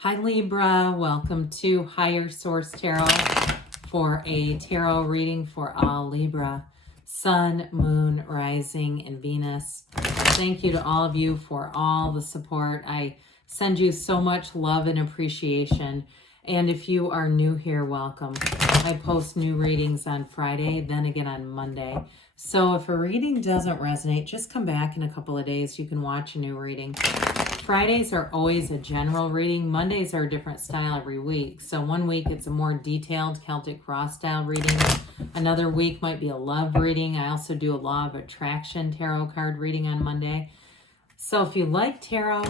Hi Libra, welcome to Higher Source Tarot for a tarot reading for all Libra, Sun, Moon, Rising, and Venus. Thank you to all of you for all the support. I send you so much love and appreciation. And if you are new here, welcome. I post new readings on Friday, then again on Monday. So if a reading doesn't resonate, just come back in a couple of days. You can watch a new reading. Fridays are always a general reading. Mondays are a different style every week. So one week it's a more detailed Celtic Cross style reading. Another week might be a love reading. I also do a Law of Attraction tarot card reading on Monday. So if you like tarot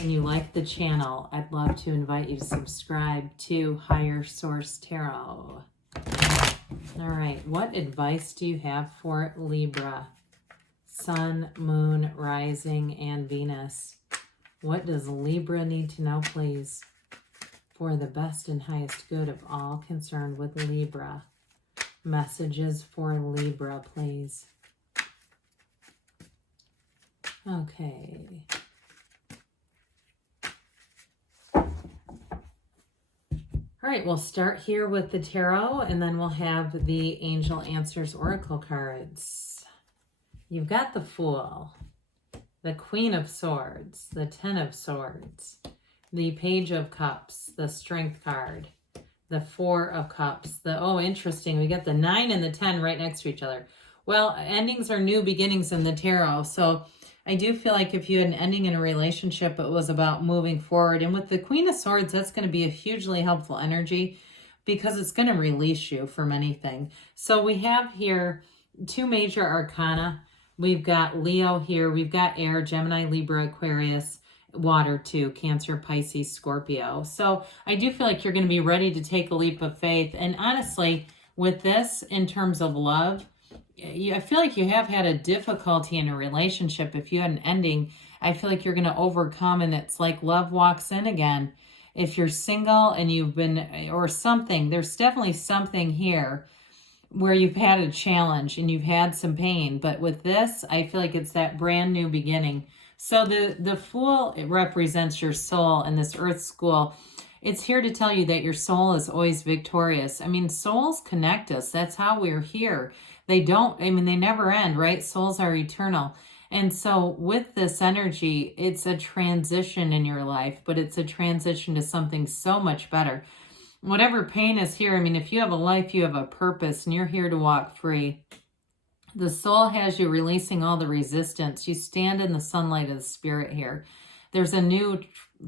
and you like the channel, I'd love to invite you to subscribe to Higher Source Tarot. All right, what advice do you have for Libra? Sun, Moon, Rising, and Venus. What does Libra need to know, please, for the best and highest good of all concerned with Libra? Messages for Libra, please. Okay. All right, we'll start here with the tarot, and then we'll have the Angel Answers Oracle cards. You've got the Fool, the Queen of Swords, the Ten of Swords, the Page of Cups, the Strength card, the Four of Cups. Interesting, we got the 9 and the 10 right next to each other. Well, endings are new beginnings in the tarot, so I do feel like if you had an ending in a relationship, it was about moving forward. And with the Queen of Swords, that's going to be a hugely helpful energy because it's going to release you from anything. So we have here two major arcana. We've got Leo here. We've got air, Gemini, Libra, Aquarius, water too, Cancer, Pisces, Scorpio. So I do feel like you're going to be ready to take a leap of faith. And honestly, with this, in terms of love, I feel like you have had a difficulty in a relationship. If you had an ending, I feel like you're going to overcome, and it's like love walks in again. If you're single and you've been, or something, there's definitely something here where you've had a challenge and you've had some pain. But with this, I feel like it's that brand new beginning. So the Fool, it represents your soul in this earth school. It's here to tell you that your soul is always victorious. I mean, souls connect us. That's how we're here. They never end, right? Souls are eternal. And so with this energy, it's a transition in your life, but it's a transition to something so much better. Whatever pain is here, if you have a life, you have a purpose, and you're here to walk free. The soul has you releasing all the resistance. You stand in the sunlight of the spirit here. There's a new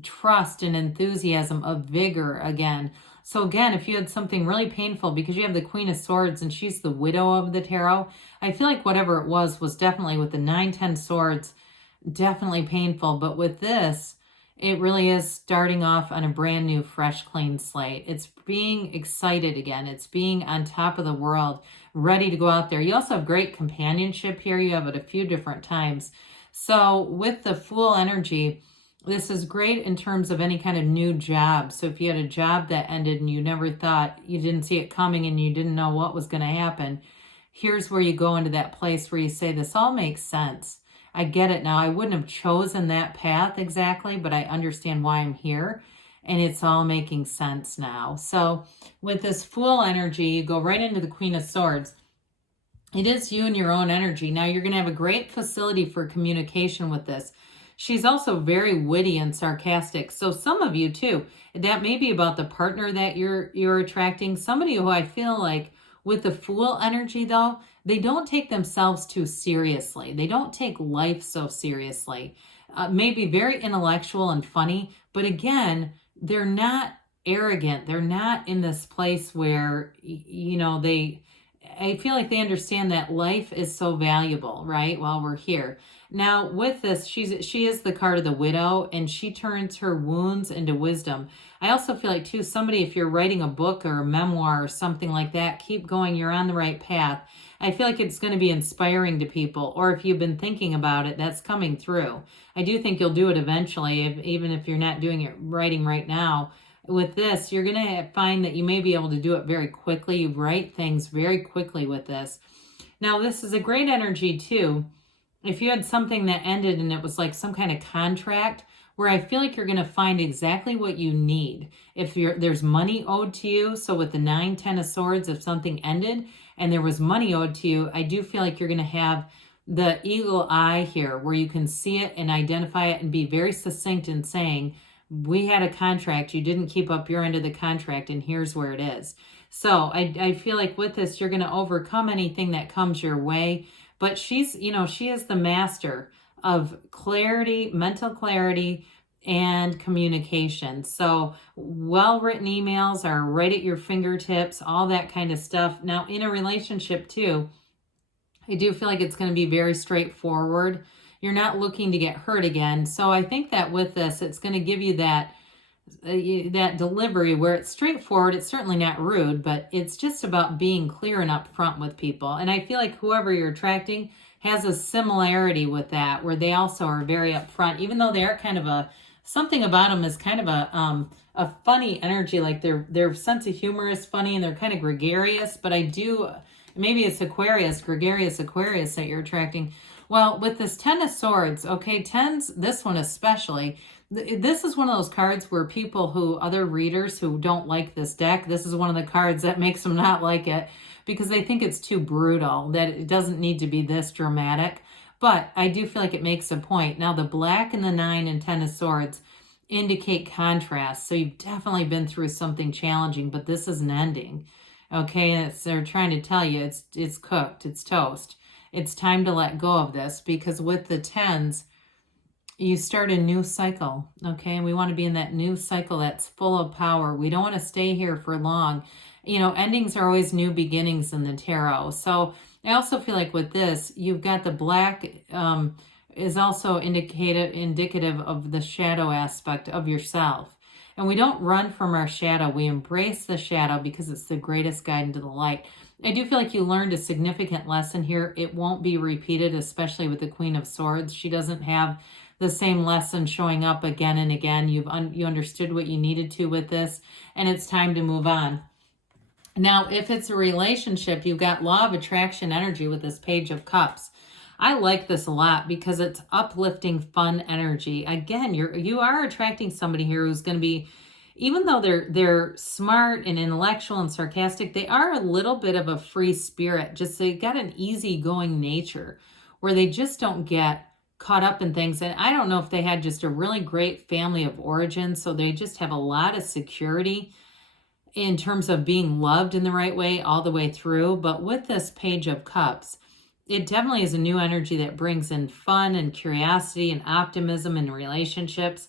trust and enthusiasm of vigor again. So again, if you had something really painful, because you have the Queen of Swords and she's the widow of the tarot, I feel like whatever it was definitely with the 9, 10 swords, definitely painful. But with this, it really is starting off on a brand new, fresh, clean slate. It's being excited again. It's being on top of the world, ready to go out there. You also have great companionship here. You have it a few different times. So with the Fool energy, this is great in terms of any kind of new job. So if you had a job that ended and you never thought, you didn't see it coming and you didn't know what was going to happen, here's where you go into that place where you say, this all makes sense. I get it now. I wouldn't have chosen that path exactly, but I understand why I'm here. And it's all making sense now. So with this Fool energy, you go right into the Queen of Swords. It is you and your own energy. Now you're going to have a great facility for communication with this. She's also very witty and sarcastic. So some of you too, that may be about the partner that you're attracting. Somebody who I feel like with the Fool energy though, they don't take themselves too seriously. They don't take life so seriously. Maybe very intellectual and funny, but again, they're not arrogant. They're not in this place where, I feel like they understand that life is so valuable, right? While we're here. Now with this, she is the card of the widow, and she turns her wounds into wisdom. I also feel like too, somebody, if you're writing a book or a memoir or something like that, keep going. You're on the right path. I feel like it's going to be inspiring to people, or if you've been thinking about it, that's coming through. I do think you'll do it eventually, even if you're not doing it writing right now. With this, you're going to find that you may be able to do it very quickly. You write things very quickly with this. Now, this is a great energy too. If you had something that ended and it was like some kind of contract, where I feel like you're going to find exactly what you need. If there's money owed to you, so with the 9, 10 of Swords, if something ended and there was money owed to you, I do feel like you're going to have the eagle eye here where you can see it and identify it and be very succinct in saying, we had a contract, you didn't keep up your end of the contract, and here's where it is. So I feel like with this, you're going to overcome anything that comes your way. But she's, she is the master of clarity, mental clarity, and communication. So well-written emails are right at your fingertips, all that kind of stuff. Now, in a relationship too, I do feel like it's going to be very straightforward. You're not looking to get hurt again. So I think that with this, it's going to give you that delivery where it's straightforward. It's certainly not rude, but it's just about being clear and upfront with people. And I feel like whoever you're attracting has a similarity with that, where they also are very upfront, even though they are kind of something about them is kind of a funny energy. Like their sense of humor is funny and they're kind of gregarious, but maybe it's gregarious Aquarius that you're attracting. Well, with this 10 of Swords, okay, 10s, this one especially, this is one of those cards where other readers who don't like this deck, this is one of the cards that makes them not like it because they think it's too brutal, that it doesn't need to be this dramatic. But I do feel like it makes a point. Now, the black and the 9 and 10 of Swords indicate contrast. So you've definitely been through something challenging, but this is an ending. Okay, they're trying to tell you it's cooked, it's toast. It's time to let go of this, because with the 10s, you start a new cycle, okay? And we want to be in that new cycle that's full of power. We don't want to stay here for long. Endings are always new beginnings in the tarot. So I also feel like with this, you've got the black is also indicative of the shadow aspect of yourself. And we don't run from our shadow. We embrace the shadow because it's the greatest guide into the light. I do feel like you learned a significant lesson here. It won't be repeated, especially with the Queen of Swords. She doesn't have the same lesson showing up again and again. You understood what you needed to with this, and it's time to move on. Now, if it's a relationship, you've got Law of Attraction energy with this Page of Cups. I like this a lot because it's uplifting, fun energy. Again, you are attracting somebody here who's going to be, even though they're smart and intellectual and sarcastic, they are a little bit of a free spirit. Just they got an easygoing nature where they just don't get caught up in things. And I don't know if they had just a really great family of origin, so they just have a lot of security in terms of being loved in the right way all the way through. But with this Page of Cups, it definitely is a new energy that brings in fun and curiosity and optimism in relationships.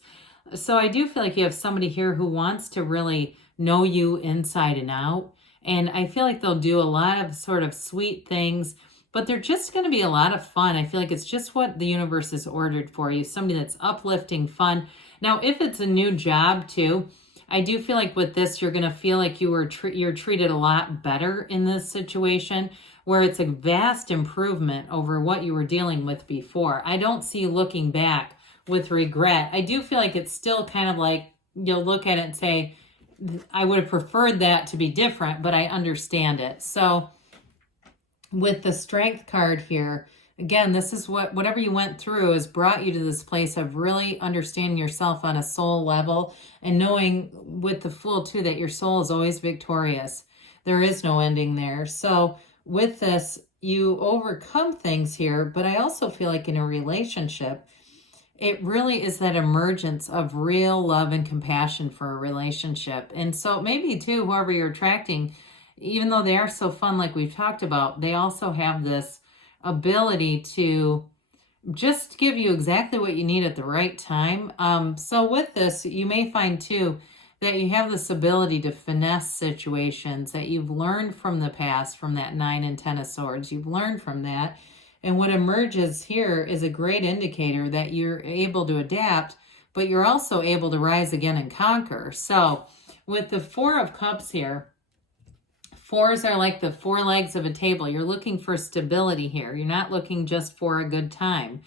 So I do feel like you have somebody here who wants to really know you inside and out. And I feel like they'll do a lot of sort of sweet things, but they're just going to be a lot of fun. I feel like it's just what the universe has ordered for you. Somebody that's uplifting, fun. Now, if it's a new job too, I do feel like with this, you're going to feel like you're treated a lot better in this situation, where it's a vast improvement over what you were dealing with before. I don't see you looking back with regret. I do feel like it's still kind of like you'll look at it and say, I would have preferred that to be different, but I understand it. So with the Strength card here, again, this is whatever you went through has brought you to this place of really understanding yourself on a soul level and knowing with the Fool too that your soul is always victorious. There is no ending there. So with this, you overcome things here, but I also feel like in a relationship, it really is that emergence of real love and compassion for a relationship. And so maybe too, whoever you're attracting, even though they are so fun like we've talked about, they also have this ability to just give you exactly what you need at the right time. So with this, you may find too that you have this ability to finesse situations that you've learned from the past, from that 9 and 10 of Swords. You've learned from that. And what emerges here is a great indicator that you're able to adapt, but you're also able to rise again and conquer. So with the 4 of Cups here, 4s are like the 4 legs of a table. You're looking for stability here. You're not looking just for a good time.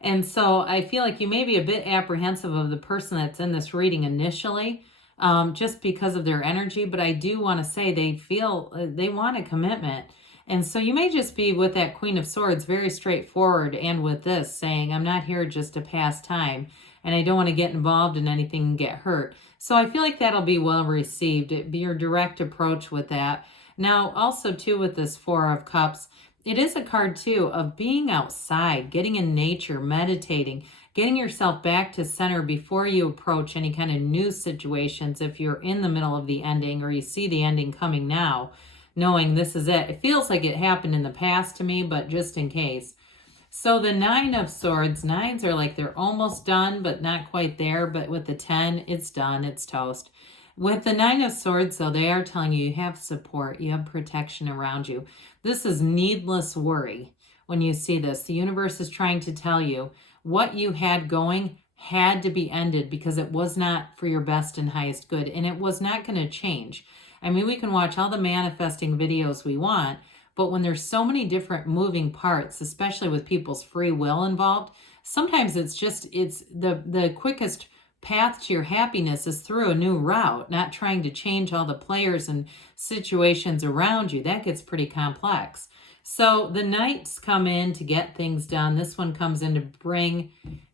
And so I feel like you may be a bit apprehensive of the person that's in this reading initially, just because of their energy. But I do want to say they want a commitment. And so you may just be with that Queen of Swords, very straightforward. And with this saying, I'm not here just to pass time. and I don't want to get involved in anything and get hurt. So I feel like that'll be well received. It'd be your direct approach with that. Now, also too, with this Four of Cups, it is a card too of being outside, getting in nature, meditating, getting yourself back to center before you approach any kind of new situations. If you're in the middle of the ending or you see the ending coming now, knowing this is it. It feels like it happened in the past to me, but just in case. So the Nine of Swords, nines are like they're almost done, but not quite there. But with the 10, it's done. It's toast. With the Nine of Swords, though, they are telling you have support. You have protection around you. This is needless worry when you see this. The universe is trying to tell you what you had going had to be ended because it was not for your best and highest good, and it was not going to change. I mean, we can watch all the manifesting videos we want, but when there's so many different moving parts, especially with people's free will involved, sometimes it's the quickest path to your happiness is through a new route, not trying to change all the players and situations around you. That gets pretty complex. So the Knights come in to get things done. This one comes in to bring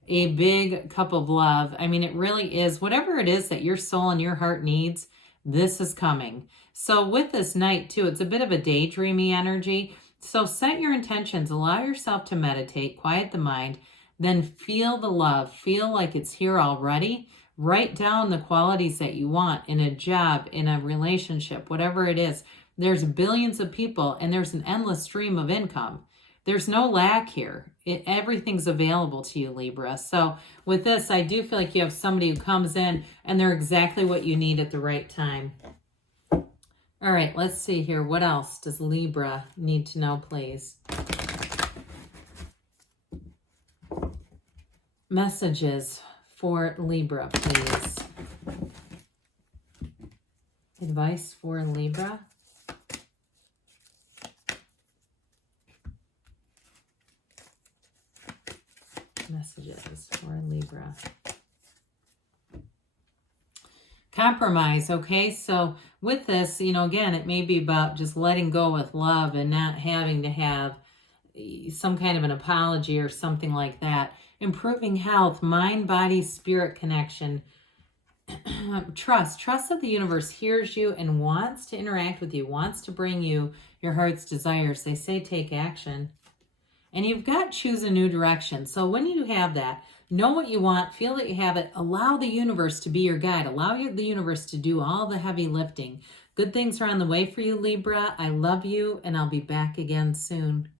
a big cup of love. I mean, it really is whatever it is that your soul and your heart needs, this is coming. So with this Knight too, it's a bit of a daydreamy energy. So set your intentions, allow yourself to meditate, quiet the mind, then feel the love, feel like it's here already. Write down the qualities that you want in a job, in a relationship, whatever it is. There's billions of people and there's an endless stream of income. There's no lack here. Everything's available to you, Libra. So with this, I do feel like you have somebody who comes in and they're exactly what you need at the right time. All right, let's see here. What else does Libra need to know, please? Messages for Libra, please. Advice for Libra. Messages for Libra. Compromise, okay? So with this, again, it may be about just letting go with love and not having to have some kind of an apology or something like that. Improving health, mind, body, spirit connection. Trust that the universe hears you and wants to interact with you, wants to bring you your heart's desires. They say take action. And you've got to choose a new direction. So when you have that, know what you want, feel that you have it, allow the universe to be your guide, allow the universe to do all the heavy lifting. Good things are on the way for you, Libra. I love you, and I'll be back again soon.